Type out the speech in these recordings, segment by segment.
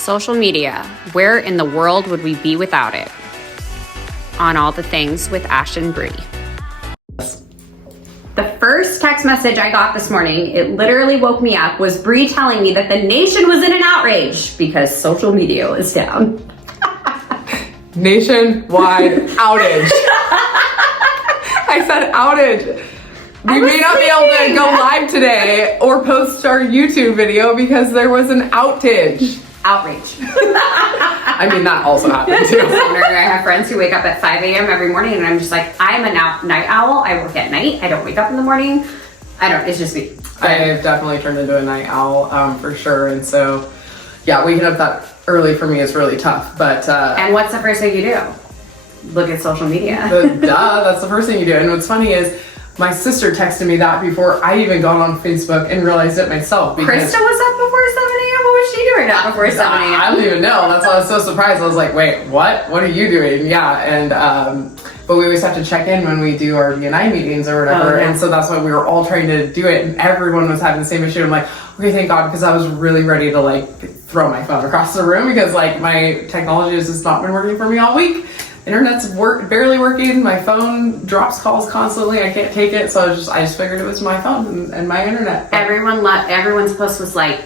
Social media, where in the world would we be without it? On All the Things with Ash and Bree. The first text message I got this morning, it literally woke me up, was Bree telling me that the nation was in an outrage because social media was down. Nationwide outage. I said outage. We may not be able to go live today or post our YouTube video because there was an outage. Outrage. I mean, that also happened too. I have friends who wake up at 5 a.m. every morning, and I'm just like, I'm a night owl. I work at night. I don't wake up in the morning. It's just me. I have definitely turned into a night owl for sure. And so, yeah, waking up that early for me is really tough. But and what's the first thing you do? Look at social media. That's the first thing you do. And what's funny is my sister texted me that before I even got on Facebook and realized it myself. Krista was up before 7 a.m. What was she doing up before 7 a.m.? I don't even know. That's why I was so surprised. I was like, wait, what? What are you doing? Yeah. And but we always have to check in when we do our BNI meetings or whatever. Oh, yeah. And so that's why we were all trying to do it. And everyone was having the same issue. I'm like, okay, thank God, because I was really ready to like throw my phone across the room because like my technology has just not been working for me all week. Internet's barely working. My phone drops calls constantly. I can't take it. So I just figured it was my phone and my internet. Everyone's post was like,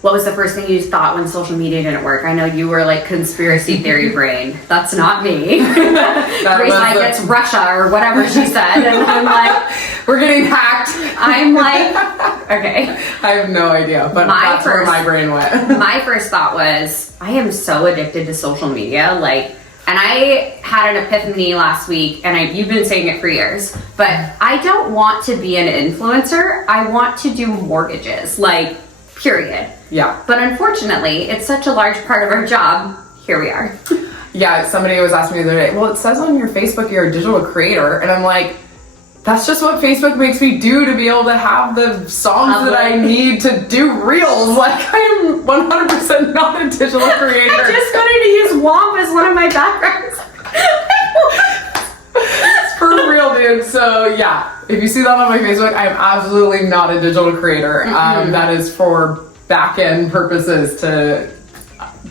what was the first thing you thought when social media didn't work? I know you were like conspiracy theory brain. That's not me. Grace like, it's Russia or whatever she said. And I'm like, we're getting hacked. I'm like, okay. I have no idea, but that's where my brain went. My first thought was, I am so addicted to social media. And I had an epiphany last week, and you've been saying it for years, but I don't want to be an influencer. I want to do mortgages, period. Yeah. But unfortunately, it's such a large part of our job. Here we are. Yeah, somebody was asking me the other day, well, it says on your Facebook you're a digital creator, and I'm like, that's just what Facebook makes me do to be able to have the songs that I need to do reels. I'm 100% not a digital creator. I just wanted to use WAMP as one of my backgrounds. For real, dude. So yeah, if you see that on my Facebook, I am absolutely not a digital creator. That is for back-end purposes to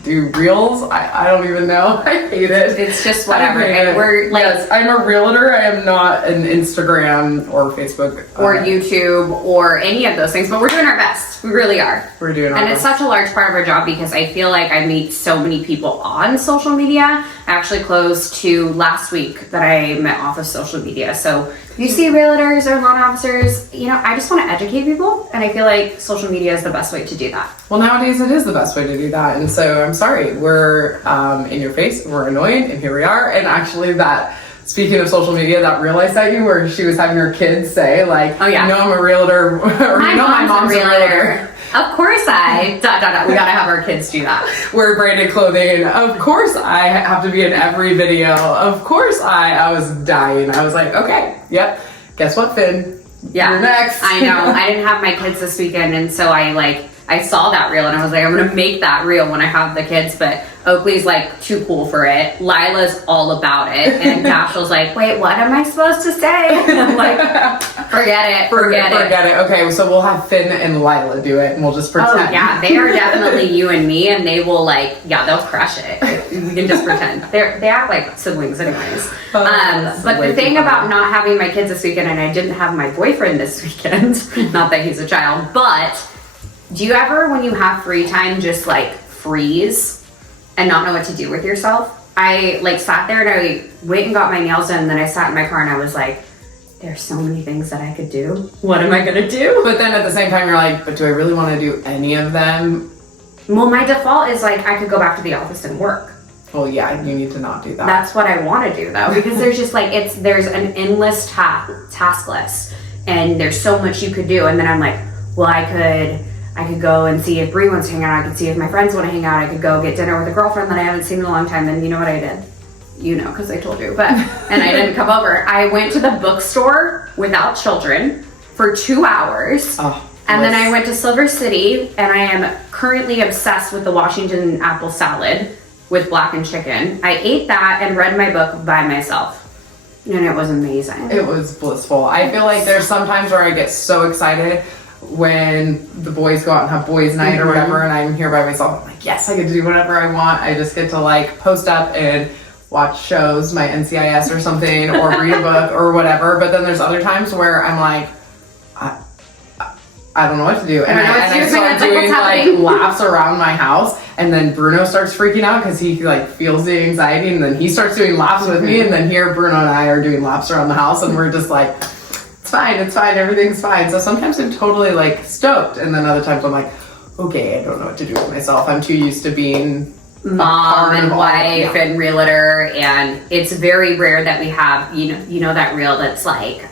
do reels. I don't even know. I hate it. It's just whatever. And yes, I'm a realtor. I am not an Instagram or Facebook or YouTube or any of those things, but we're doing our best. We really are. We're doing our best. And it's such a large part of our job because I feel like I meet so many people on social media. I actually closed 2 last week that I met off of social media. So if you see realtors or loan officers, I just want to educate people, and I feel like social media is the best way to do that. Well, nowadays it is the best way to do that, and so I'm sorry, we're in your face, we're annoyed, and here we are. And actually, speaking of social media, that Reel I sent you where she was having her kids say oh yeah, I'm a realtor, or my mom's a realtor. Of course we gotta have our kids do that. Wear branded clothing. Of course I have to be in every video. Of course I was dying. I was like, okay, yep. Guess what, Finn? Yeah. You're next. I know. I didn't have my kids this weekend, and so I saw that reel and I was like, I'm gonna make that reel when I have the kids, but Oakley's too cool for it. Lila's all about it. And Dashiell's like, wait, what am I supposed to say? And I'm like, forget it. Okay, so we'll have Finn and Lila do it and we'll just pretend. Oh yeah, they are definitely you and me, and they will they'll crush it. We can just pretend. They act like siblings anyways. But the thing about not having my kids this weekend, and I didn't have my boyfriend this weekend, not that he's a child, but do you ever, when you have free time, just freeze and not know what to do with yourself? I sat there and I went and got my nails done, and then I sat in my car and I was like, there's so many things that I could do. What am I gonna do? But then at the same time you're like, but do I really want to do any of them? Well, my default is I could go back to the office and work. Well, yeah, you need to not do that. That's what I want to do though, because there's just there's an endless task list, and there's so much you could do. And then I'm like, well, I could go and see if Bree wants to hang out. I could see if my friends want to hang out. I could go get dinner with a girlfriend that I haven't seen in a long time. And you know what I did? Because I told you. And I didn't come over. I went to the bookstore without children for 2 hours. And then I went to Silver City, and I am currently obsessed with the Washington apple salad with blackened chicken. I ate that and read my book by myself. And it was amazing. It was blissful. I feel like there's sometimes where I get so excited when the boys go out and have boys night or whatever, and I'm here by myself, I'm like, yes, I get to do whatever I want. I just get to like post up and watch shows, my NCIS or something, or read a book or whatever. But then there's other times where I'm like, I don't know what to do. And I start doing like laps around my house, and then Bruno starts freaking out because he like feels the anxiety, and then he starts doing laps with me, and then here Bruno and I are doing laps around the house, and we're just like, it's fine, everything's fine. So sometimes I'm totally like stoked, and then other times I'm like, okay, I don't know what to do with myself. I'm too used to being mom and wife and realtor, and it's very rare that we have, you know that reel that's like,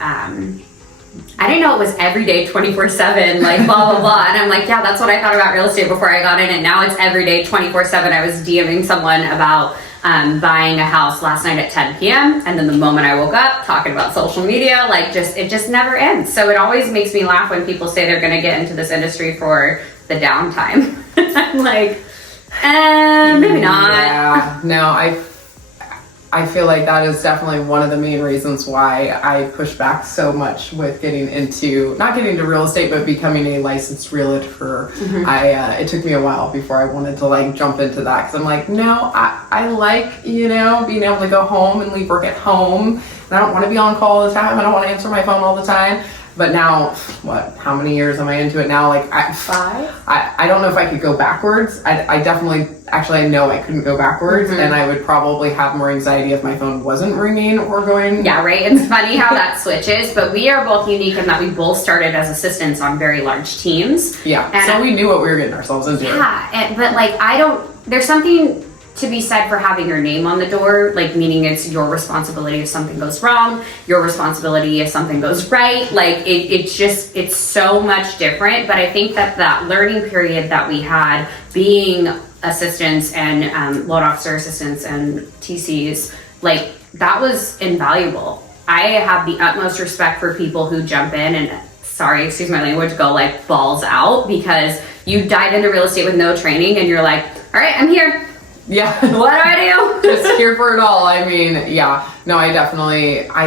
I didn't know it was every day 24/7, like blah, blah, blah. And I'm like, yeah, that's what I thought about real estate before I got in it. Now it's every day 24/7. I was DMing someone about buying a house last night at 10 p.m. And then the moment I woke up, talking about social media, like it just never ends. So it always makes me laugh when people say they're going to get into this industry for the downtime. I'm like, maybe not. Yeah, no, I feel like that is definitely one of the main reasons why I push back so much with getting into, not getting into real estate, but becoming a licensed realtor. It took me a while before I wanted to like jump into that, because I'm like, no, I like, being able to go home and leave work at home. And I don't want to be on call all the time. I don't want to answer my phone all the time. But now, how many years am I into it now? Like 5? I don't know if I could go backwards. I definitely, actually I know I couldn't go backwards, and I would probably have more anxiety if my phone wasn't ringing or going. Yeah, right. It's funny how that switches, but we are both unique in that we both started as assistants on very large teams. Yeah, and so we knew what we were getting ourselves into. Yeah, but like there's something to be said for having your name on the door, like meaning it's your responsibility if something goes wrong, your responsibility if something goes right. Like it's so much different. But I think that learning period that we had being assistants and loan officer assistants and TCs, like that was invaluable. I have the utmost respect for people who jump in and, sorry, excuse my language, go like balls out, because you dive into real estate with no training and you're like, all right, I'm here. Yeah. What do I do? Just here for it all. I mean, yeah. No, I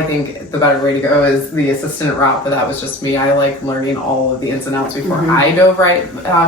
think the better way to go is the assistant route, but that was just me. I like learning all of the ins and outs before I dove right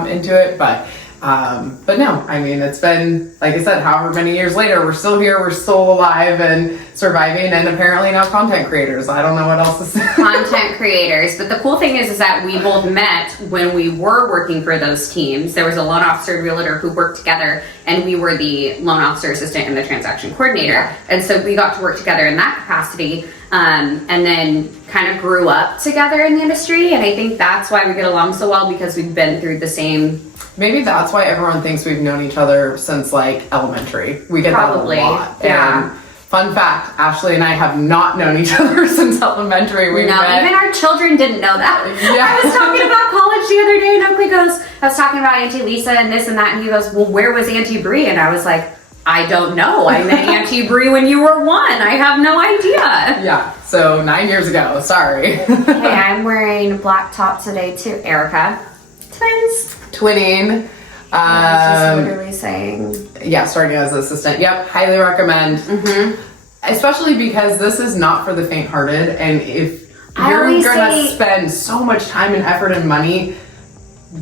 into it. But no, I mean, it's been, like I said, however many years later, we're still here, we're still alive and surviving, and apparently now content creators. I don't know what else to say. Content creators. But the cool thing is that we both met when we were working for those teams. There was a loan officer and realtor who worked together, and we were the loan officer assistant and the transaction coordinator. And so we got to work together in that capacity, and then kind of grew up together in the industry. And I think that's why we get along so well, because we've been through the same. Maybe that's why everyone thinks we've known each other since like elementary. We get Probably, that a lot. yeah. And fun fact, Ashley and I have not known each other since elementary. Even our children didn't know that. Yeah. I was talking about college the other day, and Oakley goes, I was talking about Auntie Lisa and this and that, and he goes, well, where was Auntie Bree? And I was like, I don't know. I met Auntie Bree when you were 1. I have no idea. Yeah, so 9 years ago. Sorry. Hey, I'm wearing black top today too, Erica. Twins. Twinning. I was just literally saying. Yeah, starting as an assistant. Yep, highly recommend. Especially because this is not for the faint-hearted, and if you're gonna spend so much time and effort and money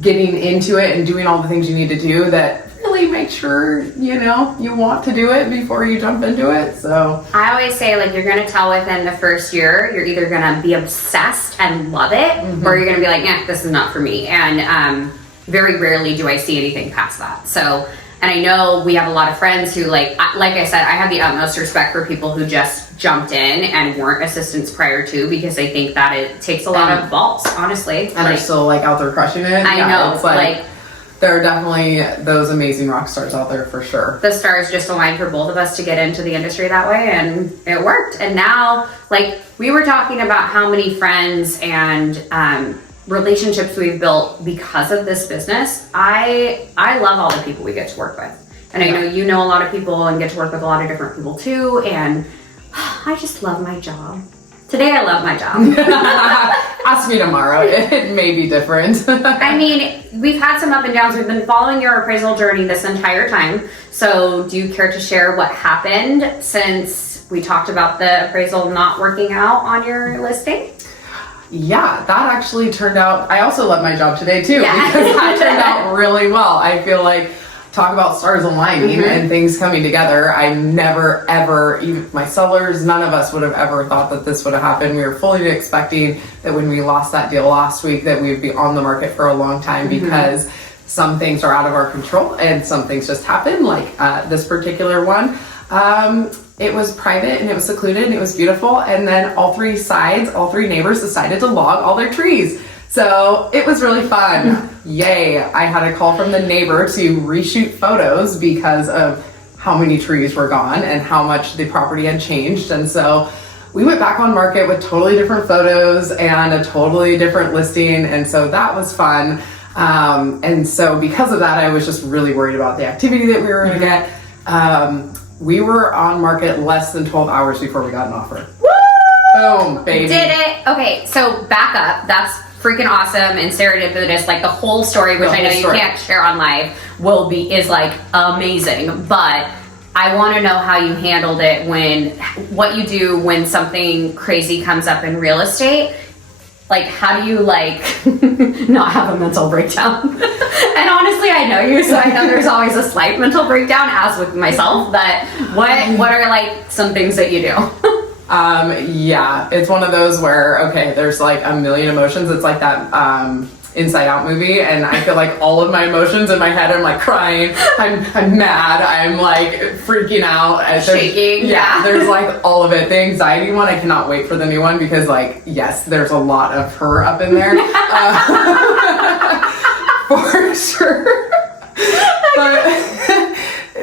getting into it and doing all the things you need to do, that really make sure you want to do it before you jump into it. So I always say, like, you're gonna tell within the first year, you're either gonna be obsessed and love it, or you're gonna be like, nah, this is not for me. And very rarely do I see anything past that. So, and I know we have a lot of friends who, like I said, I have the utmost respect for people who just jumped in and weren't assistants prior to, because I think that it takes a lot of balls, honestly. And they're still like out there crushing it. I know, it's like there are definitely those amazing rock stars out there for sure. The stars just aligned for both of us to get into the industry that way, and it worked. And now, like, we were talking about how many friends and relationships we've built because of this business. I love all the people we get to work with. And I know you know a lot of people and get to work with a lot of different people too. And I just love my job. Today I love my job. Ask me tomorrow. It may be different. I mean, we've had some up and downs. We've been following your appraisal journey this entire time. So do you care to share what happened since we talked about the appraisal not working out on your listing? Yeah, that actually turned out, I also love my job today too, Yeah. because that turned out really well. I feel like, talk about stars aligning and things coming together. I never, ever, even my sellers, none of us would have ever thought that this would have happened. We were fully expecting that when we lost that deal last week, that we would be on the market for a long time because some things are out of our control and some things just happen, like this particular one. It was private and it was secluded and it was beautiful. And then all three neighbors decided to log all their trees. So it was really fun. Yay. I had a call from the neighbor to reshoot photos because of how many trees were gone and how much the property had changed. And so we went back on market with totally different photos and a totally different listing. And so that was fun. And so because of that, I was just really worried about the activity that we were going to get. We were on market less than 12 hours before we got an offer. Woo! Boom, baby. Did it. Okay, so back up. That's freaking awesome and serendipitous. Like the whole story, which I know you can't share on live, is like amazing. But I want to know how you handled it what you do when something crazy comes up in real estate. Like, how do you not have a mental breakdown? And honestly, I know you, so I know there's always a slight mental breakdown, as with myself. But what are some things that you do? Yeah, it's one of those where, okay, there's like a million emotions. It's like that Inside Out movie, and I feel like all of my emotions in my head. I'm like crying, I'm mad, I'm like freaking out, shaking. Yeah, there's like all of it. The anxiety one, I cannot wait for the new one because yes, there's a lot of her up in there, for sure. But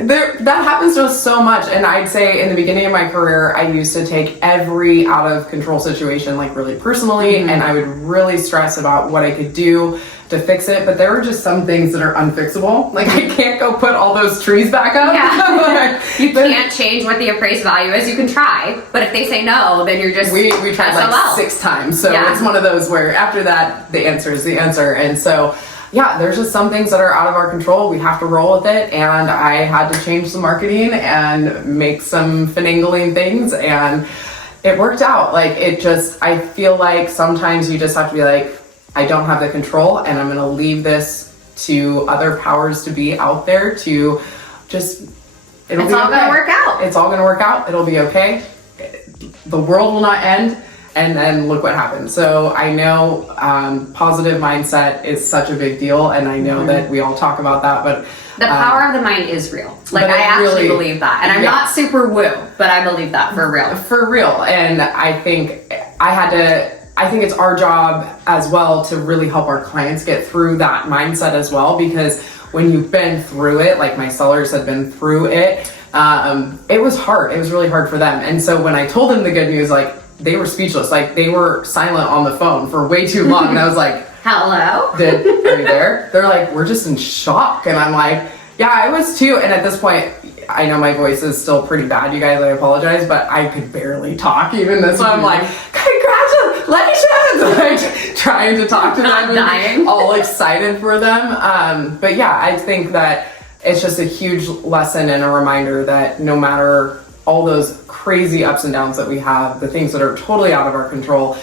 that happens to us so much, and I'd say in the beginning of my career, I used to take every out of control situation really personally, and I would really stress about what I could do to fix it. But there are just some things that are unfixable. Like I can't go put all those trees back up. Yeah. You can't change what the appraised value is. You can try, but if they say no, then you're just we tried 6 times. So it's one of those where after that, the answer is the answer, and so. Yeah, there's just some things that are out of our control. We have to roll with it, and I had to change the marketing and make some finagling things, and it worked out. I feel like sometimes you just have to be like, I don't have the control, and I'm gonna leave this to other powers to be out there to just, it's all gonna work out. It's all gonna work out, it'll be okay. The world will not end. And then look what happened. So I know positive mindset is such a big deal, and I know that we all talk about that, but the power of the mind is real. I actually believe that, and I'm not super woo, but I believe that for real. For real, and I think it's our job as well to really help our clients get through that mindset as well, because when you've been through it, like my sellers had been through it, it was hard. It was really hard for them, and so when I told them the good news, they were speechless. They were silent on the phone for way too long. And I was like, hello? Are you there? They're like, we're just in shock. And I'm like, yeah, I was too. And at this point, I know my voice is still pretty bad, you guys. I apologize, but I could barely talk even this one. I'm like, congratulations! Trying to talk to them. Dying. All excited for them. But yeah, I think that it's just a huge lesson and a reminder that no matter all those crazy ups and downs that we have, the things that are totally out of our control,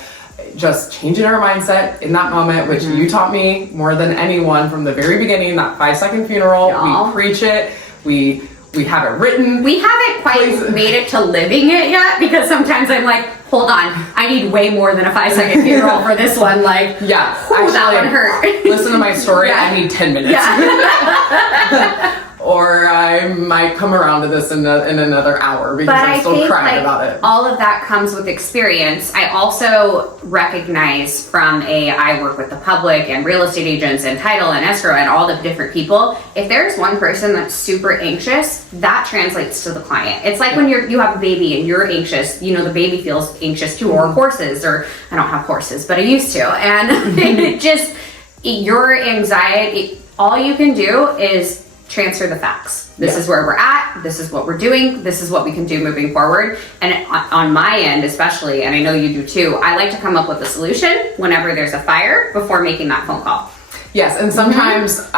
just changing our mindset in that moment, which you taught me more than anyone from the very beginning, that 5-second funeral. We preach it. We have it written. We haven't quite made it to living it yet, because sometimes I'm like, hold on, I need way more than a 5-second funeral for this one. Actually, that one hurt. Listen to my story. I need 10 minutes. Yeah. Or I might come around to this in another hour because I'm still crying about it. All of that comes with experience. I also recognize I work with the public and real estate agents and title and escrow and all the different people. If there's one person that's super anxious, that translates to the client. It's like when you have a baby and you're anxious, the baby feels anxious too, or horses, or I don't have horses, but I used to. And it just, your anxiety, all you can do is transfer the facts. This is where we're at. This is what we're doing. This is what we can do moving forward. And on my end, especially, and I know you do too, I like to come up with a solution whenever there's a fire before making that phone call. Yes, and sometimes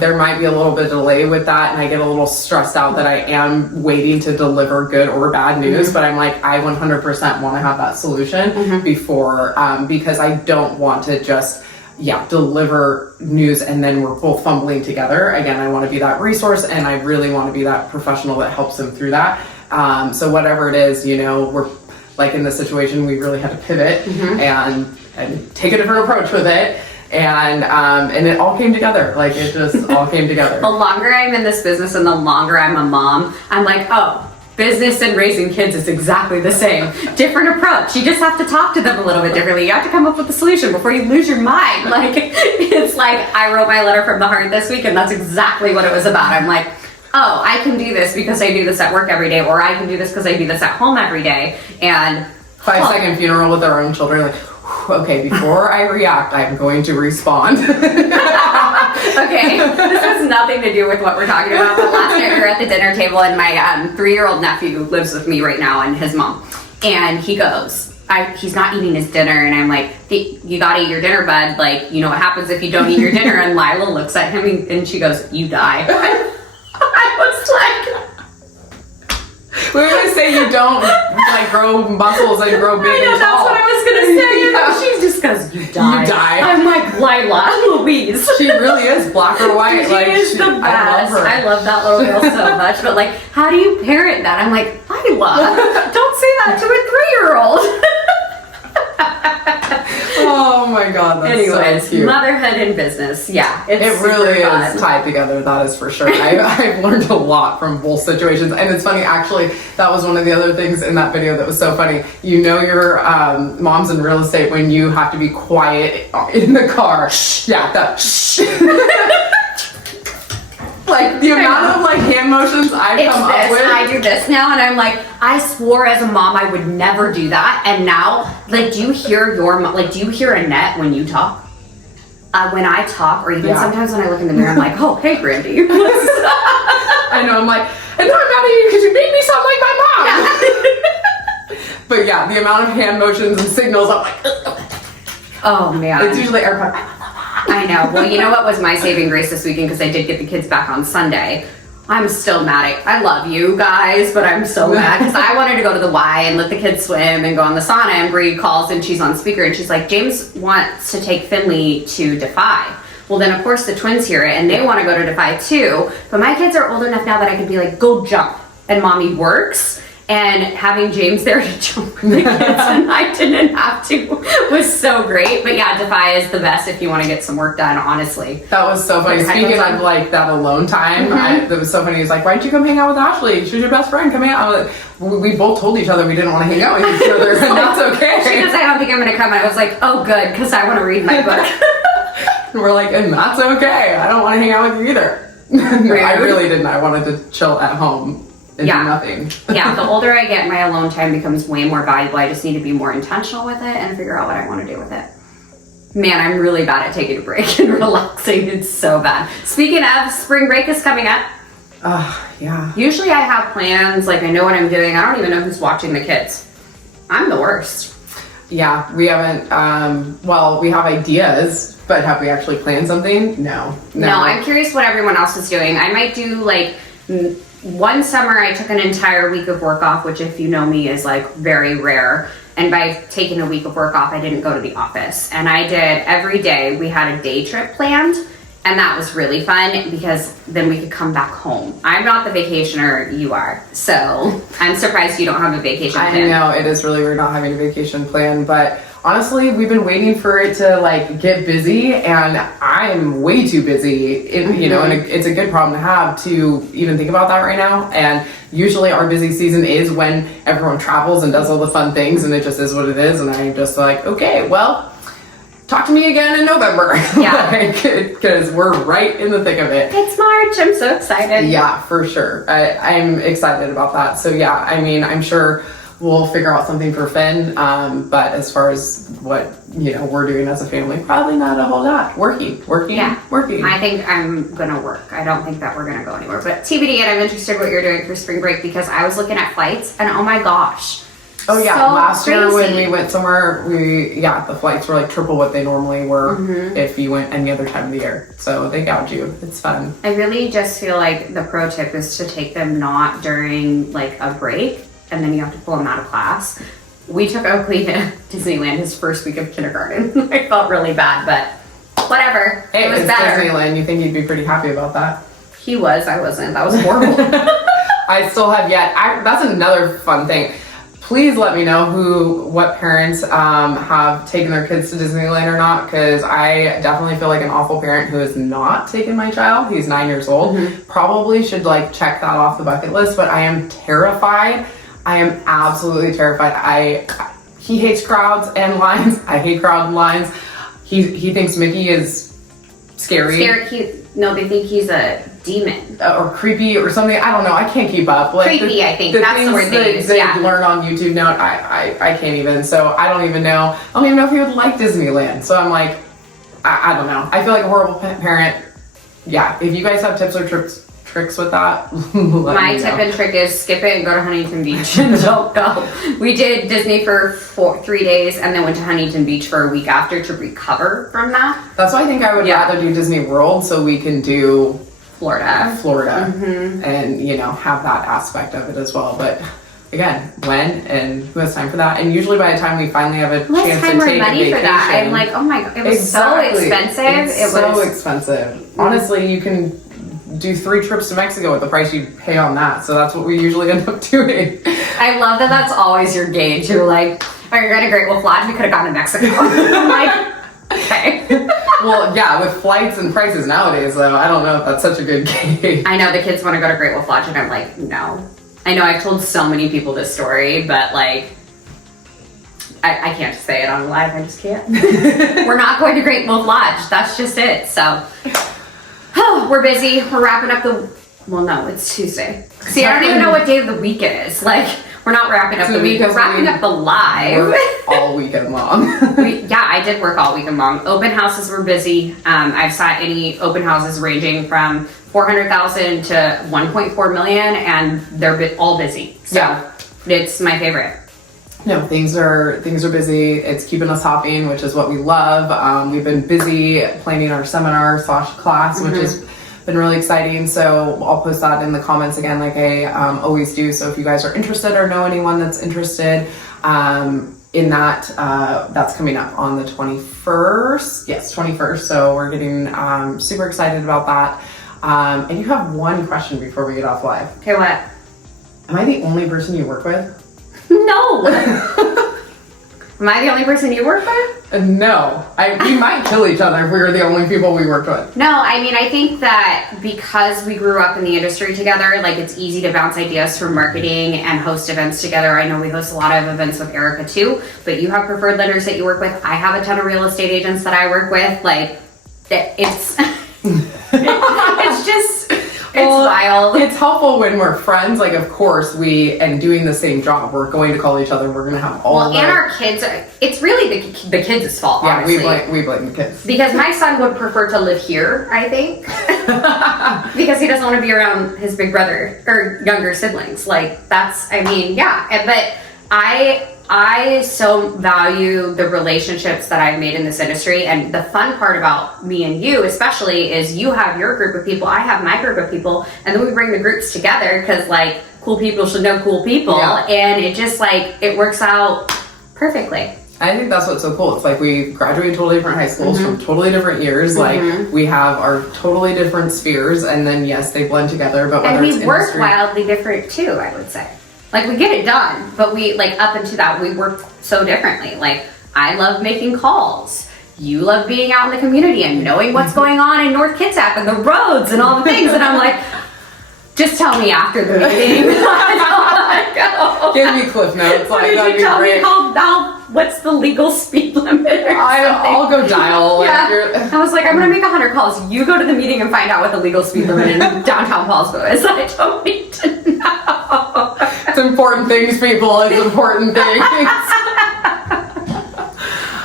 there might be a little bit of delay with that, and I get a little stressed out that I am waiting to deliver good or bad news, but I'm like, I 100% want to have that solution before, because I don't want to just deliver news and then we're both fumbling together. Again, I want to be that resource, and I really want to be that professional that helps them through that. So whatever it is, you know, we're like in this situation, we really had to pivot and take a different approach with it. And it all came together. Like, it just all came together. The longer I'm in this business and the longer I'm a mom, I'm like, oh, business and raising kids is exactly the same. Different approach. You just have to talk to them a little bit differently. You have to come up with a solution before you lose your mind. Like, it's like, I wrote my letter from the heart this week, and that's exactly what it was about. I'm like, oh, I can do this because I do this at work every day, or I can do this because I do this at home every day. And 5-second funeral with our own children, like, okay, before I react, I'm going to respond. Okay, this has nothing to do with what we're talking about, but last night we were at the dinner table, and my 3-year-old nephew lives with me right now, and his mom, and he goes, he's not eating his dinner, and I'm like, you gotta eat your dinner, bud, like, you know what happens if you don't eat your dinner? And Lila looks at him, and she goes, you die. I was like... We were gonna say you don't like grow muscles and grow big. I know, and that's tall. what I was gonna say. Yeah. She just goes, you die. You die. I'm like, Lila, Louise. She really is black or white. She like, is the best. I love that little girl so much. But like, how do you parent that? I'm like, Lila, don't say that to a 3-year-old. Oh my god, that's Anyways, so cute. motherhood and business. Yeah, It really is tied together, that is for sure. I've learned a lot from both situations, and it's funny, actually, that was one of the other things in that video that was so funny. You know your mom's in real estate when you have to be quiet in the car. Yeah, that like the amount of like hand motions I've come up with. I do this now, and I'm like, I swore as a mom I would never do that, and now, like, do you hear do you hear Annette when you talk? When I talk, or even sometimes when I look in the mirror, I'm like, oh, hey, Brandy. I know, I'm like, and I'm mad at you because you made me sound like my mom. Yeah. But yeah, the amount of hand motions and signals, I'm like, oh man. It's usually AirPod. I know. Well, you know what was my saving grace this weekend, because I did get the kids back on Sunday. I'm still mad at, I love you guys, but I'm so mad because I wanted to go to the Y and let the kids swim and go on the sauna, and Bree calls and she's on speaker and she's like, James wants to take Finley to Defy. Well, then of course the twins hear it and they want to go to Defy too, but my kids are old enough now that I can be like, go jump, and mommy works. And having James there to jump with the kids and I didn't have to was so great. But yeah, Defy is the best if you want to get some work done, honestly. That was so funny. Speaking of like that alone time, that was so funny. He's like, why didn't you come hang out with Ashley? She's your best friend. Come hang out. I was like, we both told each other we didn't want to hang out with each other, and that's okay. She goes, I don't think I'm going to come. And I was like, oh, good, because I want to read my book. And we're like, and that's okay. I don't want to hang out with you either. I really didn't. I wanted to chill at home. And do nothing. Yeah, the older I get, my alone time becomes way more valuable. I just need to be more intentional with it and figure out what I want to do with it. Man, I'm really bad at taking a break and relaxing. It's so bad. Speaking of, spring break is coming up. Yeah. Usually I have plans, like I know what I'm doing. I don't even know who's watching the kids. I'm the worst. Yeah, we haven't, well, we have ideas, but have we actually planned something? No, I'm curious what everyone else is doing. I might do like... One summer I took an entire week of work off, which if you know me is like very rare. And by taking a week of work off, I didn't go to the office. And I did every day. We had a day trip planned, and that was really fun because then we could come back home. I'm not the vacationer, you are. So I'm surprised you don't have a vacation plan. I know, it is really weird not having a vacation plan, but honestly, we've been waiting for it to like get busy, and I'm way too busy, you know, and it's a good problem to have to even think about that right now. And usually our busy season is when everyone travels and does all the fun things, and it just is what it is. And I'm just like, okay, well, talk to me again in November. Yeah. Because we're right in the thick of it. It's March. I'm so excited. Yeah, for sure. I'm excited about that. So yeah, I mean, I'm sure we'll figure out something for Finn, but as far as what, you know, we're doing as a family, probably not a whole lot. Working. I think I'm gonna work. I don't think that we're gonna go anywhere, but TBD. And I'm interested what you're doing for spring break, because I was looking at flights and oh my gosh, Oh yeah, So last year when crazy. we went somewhere, the flights were like triple what they normally were if you went any other time of the year. So they gouge you. It's fun. I really just feel like the pro tip is to take them not during like a break, and then you have to pull them out of class. We took Oakley to Disneyland his first week of kindergarten. I felt really bad, but whatever. Hey, it was it's better. Disneyland. You think you'd be pretty happy about that? He was. I wasn't. That was horrible. I still have yet. That's another fun thing. Please let me know what parents have taken their kids to Disneyland or not, because I definitely feel like an awful parent who has not taken my child. He's 9 years old. Probably should like check that off the bucket list, but I am terrified. I am absolutely terrified. He hates crowds and lines. I hate crowds and lines. He thinks Mickey is scary. No, they think he's a demon. Or creepy or something. I don't know. I can't keep up. Like Creepy, I think. That's the word they use. They Yeah. learn on YouTube now. I can't even. So I don't even know. I don't even know if he would like Disneyland. So I'm like, I don't know. I feel like a horrible parent. Yeah. If you guys have tips or tricks with that, My tip and trick is skip it and go to Huntington Beach and don't go. We did Disney for 3 days and then went to Huntington Beach for a week after to recover from that. That's why I think I would Yeah. rather do Disney World so we can do Florida. and have that aspect of it as well. But again, when and who has time for that? And usually by the time we finally have a Less chance time to or take a money vacation, for that. I'm like, oh my god, it was Exactly. so expensive. It's so expensive. Honestly, you can do 3 trips to Mexico with the price you pay on that. So that's what we usually end up doing. I love that that's always your gauge. You're like, oh, you're going to Great Wolf Lodge? We could have gone to Mexico. I'm like, okay. Well, yeah, with flights and prices nowadays, though, I don't know if that's such a good gauge. I know the kids want to go to Great Wolf Lodge, and I'm like, no. I know I've told so many people this story, but like, I can't just say it on live. I just can't. We're not going to Great Wolf Lodge. That's just it. So, we're busy. We're wrapping up well, no, it's Tuesday. See, I don't even know what day of the week it is. Like, we're not wrapping up the week. We're wrapping up the live. Work all weekend long. Yeah, I did work all weekend long. Open houses were busy. I've saw any open houses ranging from 400,000 to 1.4 million, and they're all busy. So Yeah. it's my favorite. No, things are busy. It's keeping us hopping, which is what we love. We've been busy planning our seminar / class, which has been really exciting. So I'll post that in the comments again, like I always do. So if you guys are interested or know anyone that's interested in that, that's coming up on the 21st. Yes, 21st. So we're getting super excited about that. And you have one question before we get off live. Okay, what? Am I the only person you work with? No. Am I the only person you work with? No. We might kill each other if we were the only people we worked with. No, I mean, I think that because we grew up in the industry together, like it's easy to bounce ideas for marketing and host events together. I know we host a lot of events with Erica too, but you have preferred lenders that you work with. I have a ton of real estate agents that I work with. Like, it's it's just it's wild. It's helpful when we're friends. Like, of course, and doing the same job, we're going to call each other. We're going to have all. And our kids. It's really the kids' fault. Yeah, honestly. we blame the kids because my son would prefer to live here. I think because he doesn't want to be around his big brother or younger siblings. Like that's. I mean, yeah, but I so value the relationships that I've made in this industry, and the fun part about me and you especially is you have your group of people, I have my group of people, and then we bring the groups together because like cool people should know cool people, and it just like it works out perfectly. I think that's what's so cool. It's like we graduated totally different high schools from totally different years. Like we have our totally different spheres, and then yes, they blend together. But and whether we work wildly different too, I would say. Like, we get it done, but we, like, up into that, we work so differently. Like, I love making calls. You love being out in the community and knowing what's going on in North Kitsap and the roads and all the things. And I'm like, just tell me after the meeting. Give me cliff notes. Like, did you tell me what's the legal speed limit or something? I'll go dial. Yeah. I was like, I'm going to make 100 calls. You go to the meeting and find out what the legal speed limit in downtown Paulsville is. I don't need to know. It's important things, people. It's important things.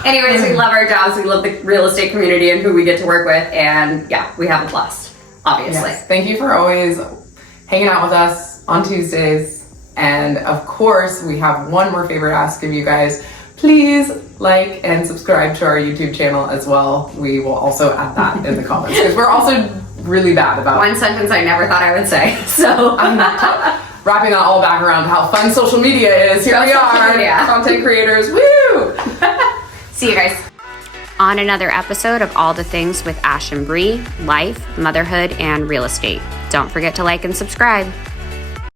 Anyways, we love our jobs. We love the real estate community and who we get to work with. And yeah, we have a blast, obviously. Yes. Thank you for always hanging out with us on Tuesdays. And of course, we have one more favor to ask of you guys. Please like and subscribe to our YouTube channel as well. We will also add that in the comments because we're also really bad about one sentence I never thought I would say. So wrapping that all back around how fun social media is. Here we are, content creators. Woo! See you guys on another episode of All the Things with Ash and Bree, life, motherhood, and real estate. Don't forget to like and subscribe.